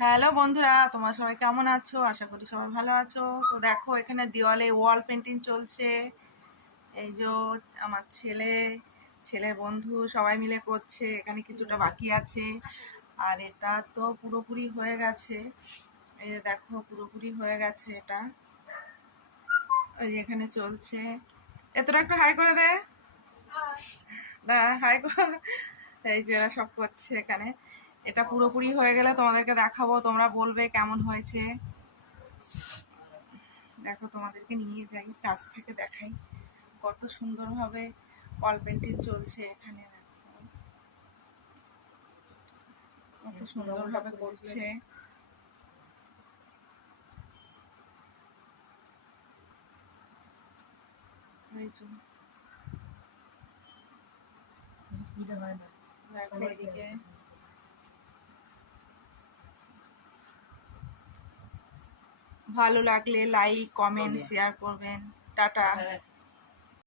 Hello বন্ধুরা, তোমরা সবাই কেমন আছো? আশা করি সবাই ভালো আছো। তো দেখো, এখানে দেওয়ালে ওয়াল পেন্টিং চলছে। এই যে আমার ছেলের বন্ধু সবাই মিলে করছে। এখানে কিছুটা বাকি আছে, আর এটা তো পুরোপুরি হয়ে গেছে। এই যে দেখো, পুরোপুরি হয়ে গেছে এটা। এই যে এখানে চলছে। এতটা একটু হাই করে দে, হাই কর। এই যে এরা সব করছে এখানে। এটা পুরোপুরি হয়ে গেলে তোমাদেরকে দেখাবো, তোমরা বলবে কেমন হয়েছে। দেখো, তোমাদেরকে নিয়ে যাই, কাছ থেকে দেখাই কত সুন্দরভাবে ওয়াল পেন্টিং চলছে এখানে। কত সুন্দরভাবে করছে। দেখো এদিকে। ভালো লাগলে লাইক, কমেন্ট, শেয়ার করবেন। টাটা।